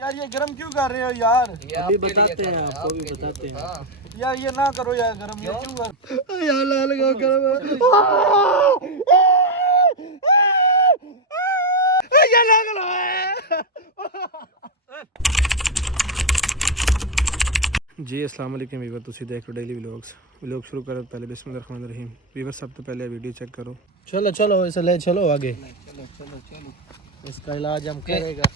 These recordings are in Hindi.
यार ये गरम क्यों कर रहे हो यार? अभी बताते हैं आपको, भी बताते हैं यार ये ना करो यार, गरम ये क्यों कर यार लगाओ गरम ये लगा जी। अस्सलाम वालेकुम वीवर, तुसी देख रहे हो डेली व्लॉग शुरू करो पहले बिस्मिल्लाहिर्रहमानिर्रहीम। वीवर सब तो पहले वीडियो चेक करो। चलो चलो इसे ले चलो आगे, चलो चलो चलो इसका इलाज हम करेगा।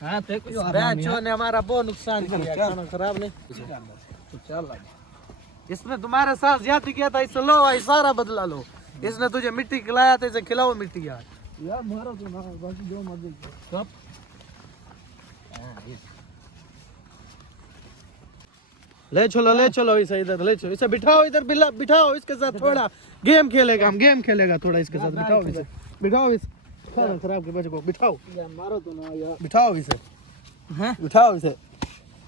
हाँ ते कुछ बच्चों ने हमारा बहुत नुकसान किया, खाना खराब नहीं। चल इसने तुम्हारे साथ ज्यादा किया था, इसे लो भाई सारा बदला लो। इसने तुझे मिट्टी खिलाया था, इसे खिलाओ मिट्टी यार। यार मारो तो ना, बाकी जो मर्जी कब ले चलो इसे इधर ले चलो, इसे बिठाओ इधर, बिठाओ इसके साथ थोड़ा गेम खेलेगा, हम गेम खेलेगा थोड़ा इसके साथ। बिठाओ इसे, बिठाओ इसे, खाना खराब के बच्चे को बिठाओ। यार मारो तो ना यार। बिठाओ इसे, हैं बिठाओ इसे।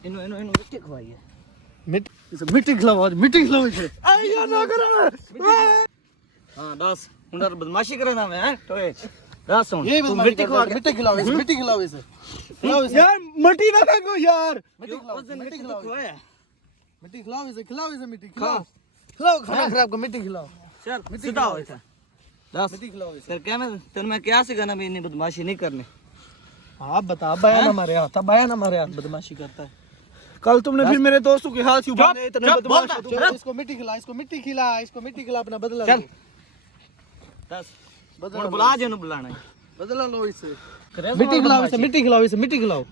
इनो इनो इनो मिट्टी खवाइए। मिट्टी खिलाओ, आज मिट्टी खिलाओ इसे। आया ना करो। हां बस हुनर बदमाशी करे ना मैं, हैं टोए बस सुन ये तू मिट्टी खवा, मिट्टी खिलाओ इसे, मिट्टी खिलाओ इसे, खिलाओ इसे। यार मिट्टी ना फेंको यार, मिट्टी खिलाओ, उस दिन मिट्टी मिट्टी खिलाओ, खवाया। मिट्टी खिलाओ इसे, खिलाओ इसे मिट्टी, खिलाओ खिलाओ, खाना खराब को मिट्टी खिलाओ। चल सीधा हो इधर दस। मिट्टी खिलाओ इसे। फिर क्या मैं तेरे में क्या सिखाना भी नहीं, बदमाशी नहीं करनी। आप बता, बयान हमारे हाथ, बयान हमारे हाथ बदमाशी करता है। कल तुमने फिर मेरे दोस्तों के हाथ क्यों बांधे इतने बदमाश हो तुम? इसको मिट्टी खिला, इसको मिट्टी खिला, इसको मिट्टी खिला, अपना बदला चल लो। दस बदला और बुला जे बुलाना बदला लो इसे। मिट्टी खिलाओ इसे, मिट्टी खिलाओ इसे, मिट्टी खिलाओ,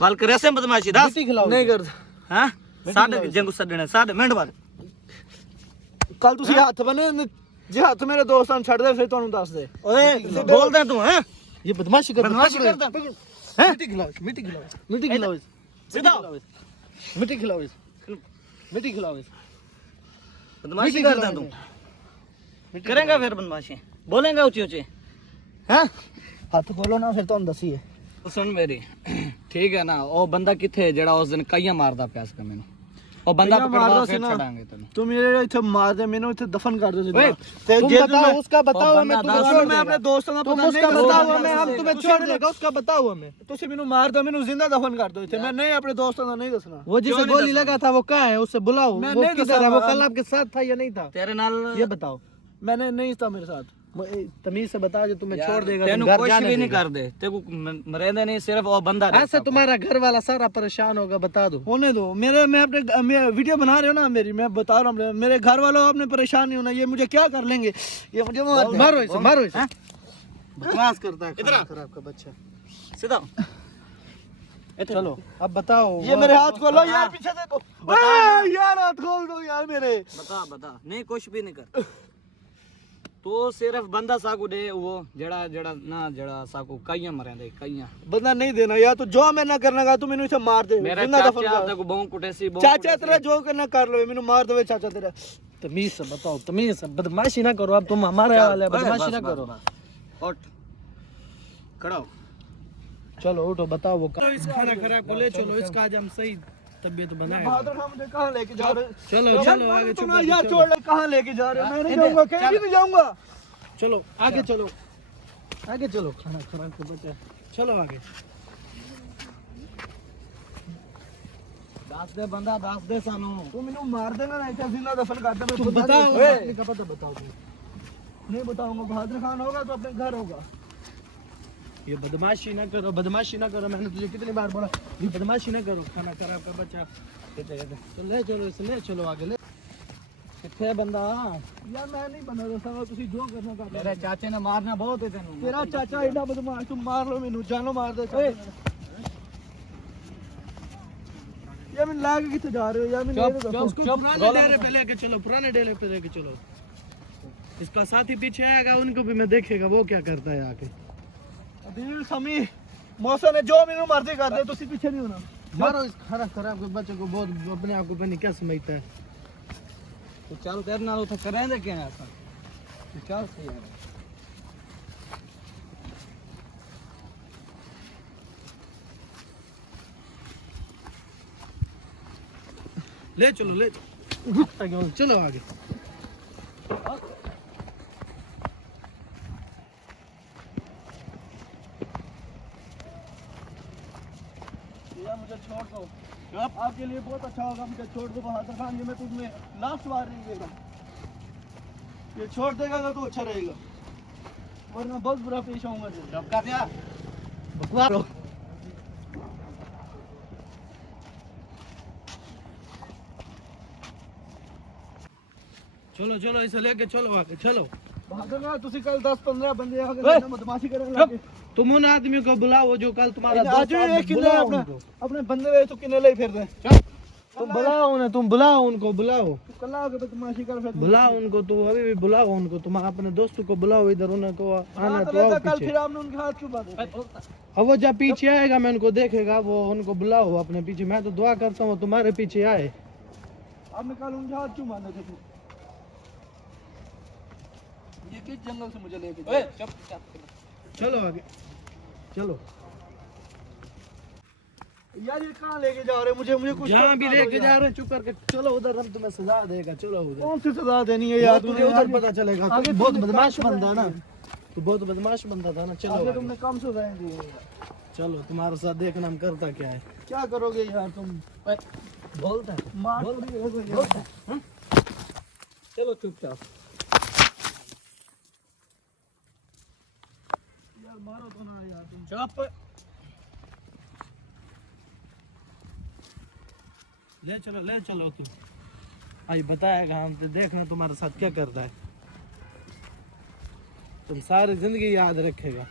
बाल करे से बदमाशी दस मिट्टी खिलाओ। नहीं करता। हां साडे जंगू सडने साडे मिनट बाद कल ਤੁਸੀਂ ਹੱਥ बने जे हथ मेरे दोस्तां छड़ दे फिर ਤੁਹਾਨੂੰ ਦੱਸ ਦੇ। ओए बोलदा तू हैं ये बदमाशी करता, बदमाशी करता हैं? मिट्टी खिलाओ, मिट्टी खिलाओ, मिट्टी खिलाओ, सीधा मिट्टी खिलाओ, मिट्टी खिलाओ, बदमाशी करदा तू करेगा फिर बदमाशी बोलेगा ऊंचे ऊंचे हैं। हथ खोलो ना फिर ਤੁਹਾਨੂੰ ਦਸੀਏ। सुन मेरी ठीक है ना, ओ बंदा किथे जेड़ा उस दिन कईया मारदा प्यास का मेनू ओ बंदा पकड़वा फिर छड़ांगे तन्नू। तुम मेरे इथे मार दे, मैंने इथे दफन कर दो ओए, तुम बताओ, उसका बताओ हमें, बंदा तुम्हें दस छोड़ मैं मैं अपने दोस्तों का पता नहीं बताओ हमें, हम तुम्हें छोड़ देगा, उसका बताओ हमें। तुसी मेनू मार दो, मेनू जिंदा दफन कर दो इथे, मैं नहीं अपने दोस्तों का नहीं दसना। वो जिसे गोली लगा था वो कहाँ है, उससे बुलाओ। मैं वो नहीं किधर है, वो दसूंगा। कल आपके साथ था या नहीं था, तेरे नाल ये बताओ। मैंने नहीं था मेरे साथ, तमीज से बताओ जो तुम्हें छोड़ देगा, तेनू तुम घर कुछ जाने भी नहीं देगा। कर दे तेको मरेंदे नहीं, सिर्फ ओ बंदा ऐसे तुम्हारा घर वाला सारा परेशान होगा, बता दो। होने दो, मेरे मैं अपने वीडियो बना रहे हो ना मेरी, मैं बता रहा हूँ मेरे घर वालों आपने परेशान नहीं होना, ये मुझे क्या कर लेंगे, ये मुझे मारो इसे, मारो इसे। बकवास करता है खाना खराब का बच्चा। सीधा चलो अब बताओ। ये मेरे हाथ खोलो यार, पीछे देखो यार, हाथ खोल दो यार मेरे। बता नहीं कुछ भी नहीं कर तो सिर्फ बंदा साकू दे, वो जड़ा जड़ा ना जड़ा साकू कईया मरेंदे कईया बंदा नहीं देना यार, तो जो मैं ना करना गा तू मेनू इसे मार दे। मेरा जिंदा दफन चाचा कर। तक बहु कुटेसी चाचा तेरा जो करना कर लो, मेनू मार दो चाचा तेरा। तमीज से बताओ, तमीज से, बदमाशी ना करो, अब तुम हमारे वाले, बदमाशी ना करो। उठ खड़ा हो चलो उठो, बताओ वो इस खाना खराब को ले चलो, इसका आज हम सही तबीयत बनाए। बहादुर खान मुझे कहां लेके जा रहे हो? चलो चलो आगे, चुप यार, छोड़ ले, कहां लेके जा रहे हो? मैं नहीं जाऊंगा, कहीं नहीं जाऊंगा। चलो आगे चलो, आगे चलो, खाना खराब के बच्चे, चलो आगे। दास दे बंदा, दास दे सानू तू मेनू मार देगा ना, इतना जिंदा दफन कर दे। तू बताओ, बताओ नहीं बताऊंगा। बहादुर खान होगा तो अपने घर होगा। ये बदमाशी ना करो, बदमाशी ना करो, मैंने तुझे कितनी बार बोला ये बदमाशी ना करो, खाना खराब का बच्चा। तो ले चलो इसे, ले चलो आगे, ले। किथे बंदा यार मैं नहीं बना रहा, तुसी जो करना कर लो। तेरे चाचे ने मारना बहुत है तेनू। तेरा चाचा एडा बदमाश, तुम मार लो मेनू, जानो मार दे। यार मैं लाग किथे जा रहे हो यार? मैं चुप पुराने डेरे पे लेके चलो, पुराने डेरे पे लेके चलो। इसका साथी पीछे आएगा, उनको भी मैं देखेगा वो क्या करता है आके। दिल समी मौसा ने जो मेनू मर्जी कर दे, तुसी पीछे नहीं होना। मारो इस खाना खराब के बच्चे को, बहुत अपने आप को पता नहीं क्या समझता है। तो चल तेरे नाल उठा करेंगे क्या ऐसा, तो चल सही है। ले चलो, ले चलो आगे। मुझे छोड़ दो। आपके लिए बहुत अच्छा होगा, मुझे छोड़ दो बहादुर खान, ये मैं तुम्हें लास्ट वार्निंग दे रहा हूँ। ये छोड़ देगा ना तो अच्छा रहेगा, वरना बहुत बुरा पेश आऊंगा। चुप कर यार, बकवास। चलो चलो इसे लेके चलो आगे चलो। बहादुर खान तुसी कल 10-15 बंदे आगे बदमाशी करने लगे। तुम उन आदमियों को बुलाओ जो कल तुम्हारा दोस्त अपने बंदे वे तो किन्ने ले फिर रहे। तुम बुलाओ उन्हें, तुम बुलाओ उनको, बुलाओ कल आगे बदमाशी कर फिर बुलाओ उनको, तो अभी भी बुलाओ उनको, तुम अपने दोस्तों को बुलाओ इधर, उनको आना तो आओ कल पीछे। फिर आपने उनके हाथ क्यों बांधे? अब वो जब पीछे आएगा मैं उनको देखेगा, वो उनको बुलाओ अपने पीछे। मैं तो दुआ करता हूँ तुम्हारे पीछे आए। आपने कल उनके हाथ क्यों बांधे थे? ये किस जंगल से मुझे लेके गए? चलो आगे चलो। यार ये कहाँ लेके जा रहे हो मुझे? मुझे कुछ जहाँ भी लेके जा रहे हैं चुप करके चलो उधर, हम तुम्हें सजा देगा। चलो उधर। कौन सी सजा देनी है यार? तुझे उधर पता चलेगा। आगे बहुत तुमने बदमाश कम बंदा है ना, सजाएं तू बहुत बदमाश बंदा था ना। चलो आगे आगे। तुमने कम सजाएं दी है। चलो तुम्हारे साथ देखना हम करता क्या है। क्या करोगे यार तुम? बोलता है मार बोल- थोड़ी रहोगे यार। बोलता है, हाँ? चलो चुपचाप। यार मारो तो ना यार तुम। चुप। ले चलो तू। आई बताएगा हम तो, देखना तुम्हारे साथ क्या करता है। तुम सारी जिंदगी याद रखेगा।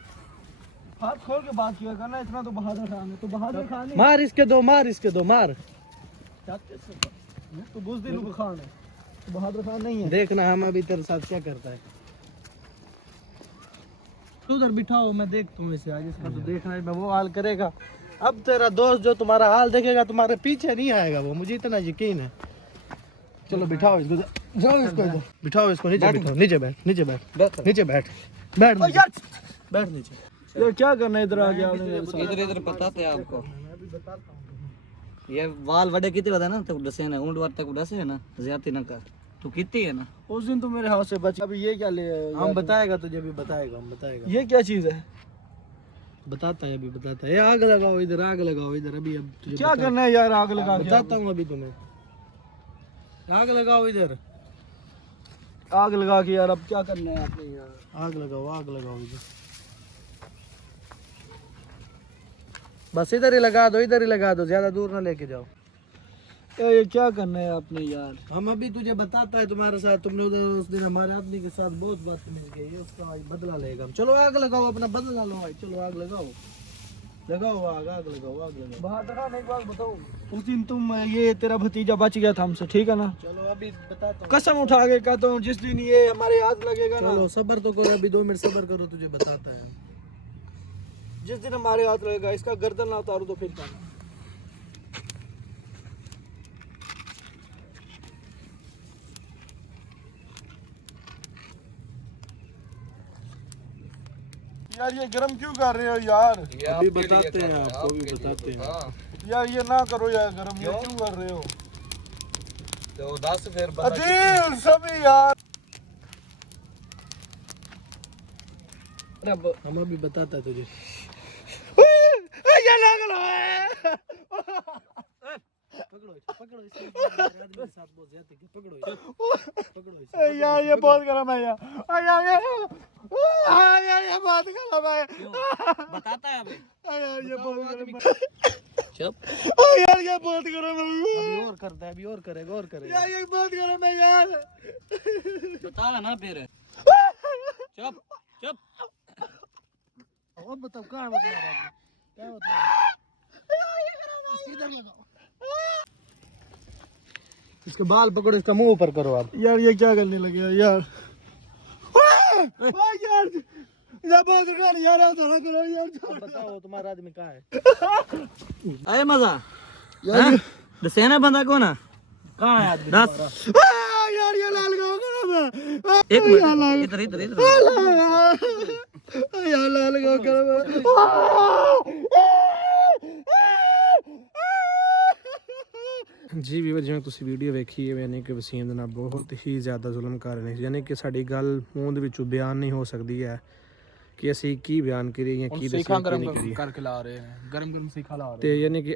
हाथ खोल के बात किया करना, इतना तो बहादुर खान है। तो बहादुर खान नहीं, मार इसके दो, मार इसके दो, मार। तो बुज़दिल खान है, तो बहादुर खान नहीं है। देखना हम अभी तेरे साथ क्या करता है। तू उधर बिठाओ, मैं देखता हूँ इसे। आज इसका तो देखना है, मैं वो हाल करेगा। अब तेरा दोस्त जो तुम्हारा हाल देखेगा तुम्हारे पीछे नहीं आएगा वो, मुझे इतना यकीन है। चलो बिठाओ इसको, जाओ इसको इधर बिठाओ, इसको नीचे बिठाओ। नीचे बैठ, नीचे बैठ, नीचे बैठ, बैठ नीचे, बैठ नीचे। यार क्या करना है इधर आ गया? इधर इधर बताते हैं आपको। ये वाल वड़े कितने बता ना, तो डसे ना ऊंट वार तक डसे है ना, ज्यादा ना कर। तू कितनी है ना, उस दिन तो मेरे हाथ से बच। अभी ये क्या ले? हम बताएगा तुझे भी, बताएगा हम बताएगा। ये क्या चीज है? बताता है अभी, बताता है। ये आग लगाओ इधर, आग लगाओ इधर अभी। अब तुझे क्या करना है यार? आग लगा के बताता हूँ अभी तुम्हें। आग लगाओ इधर, आग लगा के यार अब क्या करना है आपने यार? आग लगाओ, आग लगाओ इधर। बस इधर ही लगा दो, इधर ही लगा दो, ज्यादा दूर ना लेके जाओ। यार ये क्या करना है आपने यार? हम अभी तुझे बताता है तुम्हारे साथ, तुमने उधर उस दिन हमारे आदमी के साथ बहुत बदतमीजी की है, उसका बदला लेगा हम। चलो आग लगाओ, अपना बदला लो भाई। चलो आग लगाओ, लगाओ आग, आग लगाओ, आग लगाओ। बहादुर खान एक बात बताओ, उस दिन तुम ये तेरा भतीजा बच गया था हमसे, ठीक है ना? चलो अभी बताता हूँ। कसम उठा के कहता हूँ, जिस दिन ये हमारे हाथ लगेगा ना, चलो सब्र तो करो, अभी 2 मिनट सब्र करो, तुझे बताता है। जिस दिन हमारे हाथ लगेगा इसका गर्दन ना उतारो तो फिर क्या? यार ये गरम क्यों कर रहे हो यार? अभी बताते हैं आपको, भी बताते हैं। यार ये ना करो यार, गरम ये क्यों कर रहे हो? तो 10 फिर अजीब सभी यार। हम अभी बताता है तुझे। ये लगलो है। पकड़ो इसे, पकड़ो इसे, आदमी के साथ बहुत ज्यादा की, पकड़ो इसे, पकड़ो इसे। यार ये बहुत गरम है यार। यार ये बहुत गरम है। बताता है अभी। यार ये बहुत गरम है। चुप। यार ये बहुत गरम है। अभी और करता है, अभी और करेगा, और करेगा। यार ये बहुत गरम है यार। बता ना फिर। चुप चुप। और बताओ कहाँ बता रहा है, क्या बता रहा है? इधर लगाओ, इसके बाल पकड़ो, इसका मुंह ऊपर करो आप। यार ये क्या करने लगे यार? यार ये बहुत गरम यार, थोड़ा करो यार। अब बताओ तुम्हारा आदमी कहाँ है? आए मजा यार दसेना बंदा कौन है? कहाँ है आदमी? दस। यार ये लाल गाँव गरम है। एक मिनट, इधर इधर इधर। यार लाल गाँव गरम है। ਜੀ ਵੀਰ, ਜਿਵੇਂ ਤੁਸੀਂ ਵੀਡੀਓ ਵੇਖੀ ਹੈ, ਯਾਨੀ ਕਿ ਵਸੀਮ ਦੇ ਨਾਲ ਬਹੁਤ ਹੀ ਜ਼ਿਆਦਾ ਜ਼ੁਲਮ ਕਰ ਰਹੇ ਨੇ, ਯਾਨੀ ਕਿ ਸਾਡੀ ਗੱਲ ਮੂੰਹ ਦੇ ਵਿੱਚੋਂ ਬਿਆਨ ਨਹੀਂ ਹੋ ਸਕਦੀ ਹੈ ਕਿ ਅਸੀਂ ਕੀ ਬਿਆਨ ਕਰੀਏ ਜਾਂ ਕੀ ਦੱਸੀਏ ਕੀ ਨਹੀਂ ਕਰੀਏ। ਕਰਕੇ ਲਾ ਰਹੇ ਨੇ, ਗਰਮ ਸਿੱਖਾਂ ਲਾ ਰਹੇ ਤੇ ਯਾਨੀ ਕਿ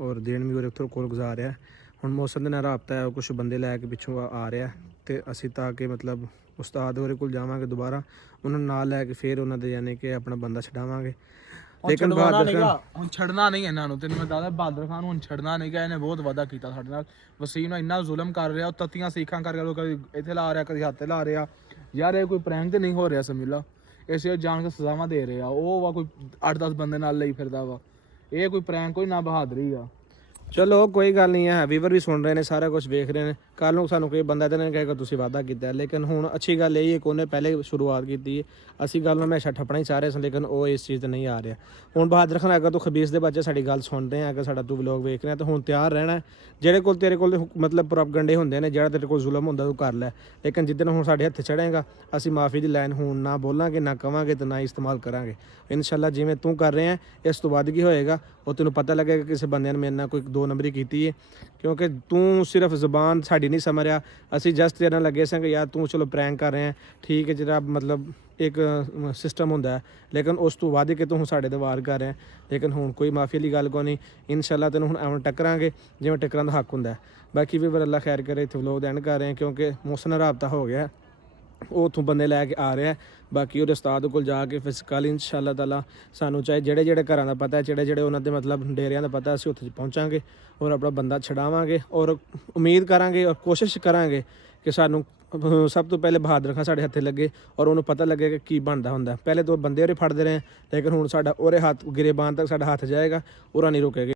ਔਰ ਦਿਨ ਵੀ ਉਹਦੇ ਉੱਥੋਂ ਕੋਲ ਗੁਜ਼ਾਰਿਆ। ਹੁਣ ਮੌਸਮ ਦੇ ਨਾਲ ਰਾਬਤਾ ਹੈ, ਕੁਝ ਬੰਦੇ ਲੈ ਕੇ ਪਿੱਛੋਂ ਆ ਰਿਹਾ ਤੇ ਅਸੀਂ ਤਾਂ ਕਿ ਮਤਲਬ ਉਸਤਾਦ ਉਹਦੇ ਕੋਲ ਜਾਵਾਂਗੇ ਦੁਬਾਰਾ, ਉਹਨਾਂ ਨੂੰ ਨਾਲ ਲੈ ਕੇ ਫਿਰ ਉਹਨਾਂ ਦੇ ਯਾਨੀ ਕਿ ਆਪਣਾ ਬੰਦਾ ਛਡਾਵਾਂਗੇ। ਲੇਕਿਨ ਬਹਾਦਰ ਖਾਨ ਹੁਣ ਛੱਡਣਾ ਨਹੀਂ ਇਹਨਾਂ ਨੂੰ, ਤੈਨੂੰ ਮੈਂ ਦੱਸਦਾ ਬਹਾਦਰ ਖਾਨ ਹੁਣ ਛੱਡਣਾ ਨਹੀਂ ਗਾ, ਇਹਨੇ ਬਹੁਤ ਵਾਅਦਾ ਕੀਤਾ ਸਾਡੇ ਨਾਲ। ਵਸੀਮ ਨਾਲ ਇੰਨਾ ਜ਼ੁਲਮ ਕਰ ਰਿਹਾ, ਉਹ ਤੱਤੀਆਂ ਸਿੱਖਾਂ ਕਰਕੇ ਲੋਕ ਕਦੀ ਇੱਥੇ ਲਾ ਰਿਹਾ ਕਦੀ ਹੱਥ ਤੇ ਲਾ ਰਿਹਾ। ਯਾਰ ਇਹ ਕੋਈ ਪ੍ਰੈਂਕ ਤੇ ਨਹੀਂ ਹੋ ਰਿਹਾ ਸਮੀਲਾ, ਇਸੇ ਜਾਣ ਕੇ ਸਜ਼ਾਵਾਂ ਦੇ ਰਿਹਾ। ਉਹ ਵਾ ਕੋਈ 8-10 ਬੰਦੇ ਨਾਲ ਲਈ ਫਿਰਦਾ ਵਾ, ਇਹ ਕੋਈ ਪ੍ਰੈਂਕ ਕੋਈ ਨਾ ਬਹਾਦਰੀ ਆ। ਚਲੋ ਕੋਈ ਗੱਲ ਨਹੀਂ ਹੈ, ਵੀਵਰ ਵੀ ਸੁਣ ਰਹੇ ਨੇ, ਸਾਰਾ ਕੁਝ ਵੇਖ ਰਹੇ ਨੇ। ਕੱਲ ਨੂੰ ਸਾਨੂੰ ਕੋਈ ਬੰਦਾ ਤਾਂ ਨਹੀਂ ਕਹੇਗਾ ਤੁਸੀਂ ਵਾਅਦਾ ਕੀਤਾ, ਲੇਕਿਨ ਹੁਣ ਅੱਛੀ ਗੱਲ ਇਹ ਹੈ ਕਿ ਉਹਨੇ ਪਹਿਲੇ ਸ਼ੁਰੂਆਤ ਕੀਤੀ ਹੈ। ਅਸੀਂ ਗੱਲ ਨੂੰ ਹਮੇਸ਼ਾ ਠੱਪਣਾ ਹੀ ਚਾਹ ਰਹੇ ਸੀ, ਲੇਕਿਨ ਉਹ ਇਸ ਚੀਜ਼ ਤੇ ਨਹੀਂ ਆ ਰਿਹਾ। ਹੁਣ ਬਹਾਦਰ ਖਾਨ ਅਗਰ ਤੂੰ ਖਬੀਸ ਦੇ ਬੱਚੇ ਸਾਡੀ ਗੱਲ ਸੁਣ ਰਹੇ ਆ, ਅਗਰ ਸਾਡਾ ਤੂੰ ਵਲੋਗ ਵੇਖ ਰਿਹਾ ਤਾਂ ਹੁਣ ਤਿਆਰ ਰਹਿਣਾ। ਜਿਹੜੇ ਕੋਲ ਤੇਰੇ ਕੋਲ ਮਤਲਬ ਪ੍ਰੋਪਗੰਡੇ ਹੁੰਦੇ ਨੇ, ਜਿਹੜਾ ਤੇਰੇ ਕੋਲ ਜ਼ੁਲਮ ਹੁੰਦਾ ਤੂੰ ਕਰ ਲੈ, ਲੇਕਿਨ ਜਿੱਦਣ ਹੁਣ ਸਾਡੇ ਹੱਥ ਚੜੇਗਾ ਅਸੀਂ ਮਾਫੀ ਦੀ ਲਾਈਨ ਹੁਣ ਨਾ ਬੋਲਾਂਗੇ, ਨਾ ਕਵਾਂਗੇ ਤੇ ਨਾ ਇਸਤੇਮਾਲ ਕਰਾਂਗੇ। ਇਨਸ਼ਾਅੱਲਾ ਜਿਵੇਂ ਤੂੰ ਕਰ ਰਿਹਾ ਇਸ ਤੋਂ ਵੱਧ ਕੀ ਹੋਏਗਾ ਉਹ ਤੈਨੂੰ ਪਤਾ ਲੱਗੇਗਾ ਕਿਸੇ ਬੰਦੇ ਨੇ ਮੇਰੇ ਨਾਲ ਕੋਈ 2 ਨੰਬਰੀ ਕੀਤੀ ਹੈ, ਕਿਉਂਕਿ ਤੂੰ ਸਿਰਫ ਜ਼ੁਬਾਨ ਸਾਡੀ ਨਹੀਂ ਸਮਝ ਰਿਹਾ। ਅਸੀਂ ਜਸਟ ਤੇਰੇ ਨਾਲ ਲੱਗੇ ਸਾਂ ਕਿ ਯਾਰ ਤੂੰ ਚਲੋ ਪ੍ਰੈਂਕ ਕਰ ਰਿਹਾ ਠੀਕ ਹੈ, ਜਿਹੜਾ ਮਤਲਬ ਇੱਕ ਸਿਸਟਮ ਹੁੰਦਾ, ਲੇਕਿਨ ਉਸ ਤੋਂ ਵੱਧ ਕੇ ਤੂੰ ਸਾਡੇ ਤੇ ਵਾਰ ਕਰ ਰਿਹਾ। ਲੇਕਿਨ ਹੁਣ ਕੋਈ ਮਾਫੀ ਵਾਲੀ ਗੱਲ ਕੋਈ ਨਹੀਂ, ਇਨਸ਼ਾਅੱਲਾ ਤੈਨੂੰ ਹੁਣ ਐਵੇਂ ਟੱਕਰਾਂਗੇ ਜਿਵੇਂ ਟੱਕਰਾਂ ਦਾ ਹੱਕ ਹੁੰਦਾ। ਬਾਕੀ ਵੀ ਅੱਲਾ ਖੈਰ ਕਰੇ, ਇੱਥੇ ਵਲੋਗ ਐਂਡ ਕਰ ਰਹੇ ਹਾਂ ਕਿਉਂਕਿ ਮੌਸਮ ਰਾਬਤਾ ਹੋ ਗਿਆ, ਉਹ ਉੱਥੋਂ ਬੰਦੇ ਲੈ ਕੇ ਆ ਰਿਹਾ। ਬਾਕੀ ਉਹਦੇ ਉਸਤਾਦ ਕੋਲ ਜਾ ਕੇ ਫਿਰ ਕੱਲ੍ਹ ਇਨਸ਼ਾਅੱਲਾ ਤਾਲਾ ਸਾਨੂੰ ਚਾਹੇ ਜਿਹੜੇ ਘਰਾਂ ਦਾ ਪਤਾ, ਜਿਹੜੇ ਉਹਨਾਂ ਦੇ ਮਤਲਬ ਡੇਰਿਆਂ ਦਾ ਪਤਾ, ਅਸੀਂ ਉੱਥੇ ਪਹੁੰਚਾਂਗੇ ਔਰ ਆਪਣਾ ਬੰਦਾ ਛਡਾਵਾਂਗੇ। ਔਰ ਉਮੀਦ ਕਰਾਂਗੇ ਔਰ ਕੋਸ਼ਿਸ਼ ਕਰਾਂਗੇ ਕਿ ਸਾਨੂੰ ਸਭ ਤੋਂ ਪਹਿਲੇ ਬਹਾਦਰ ਖਾਨ ਸਾਡੇ ਹੱਥੇ ਲੱਗੇ ਔਰ ਉਹਨੂੰ ਪਤਾ ਲੱਗੇ ਕਿ ਕੀ ਬਣਦਾ ਹੁੰਦਾ। ਪਹਿਲੇ ਤੋਂ ਬੰਦੇ ਉਹਦੇ ਫੜਦੇ ਰਹੇ, ਲੇਕਿਨ ਹੁਣ ਸਾਡਾ ਉਹਦੇ ਹੱਥ ਗਿਰੇਬਾਨ ਤੱਕ ਸਾਡਾ ਹੱਥ ਜਾਏਗਾ, ਉਹਰਾ ਨਹੀਂ ਰੁਕੇਗਾ।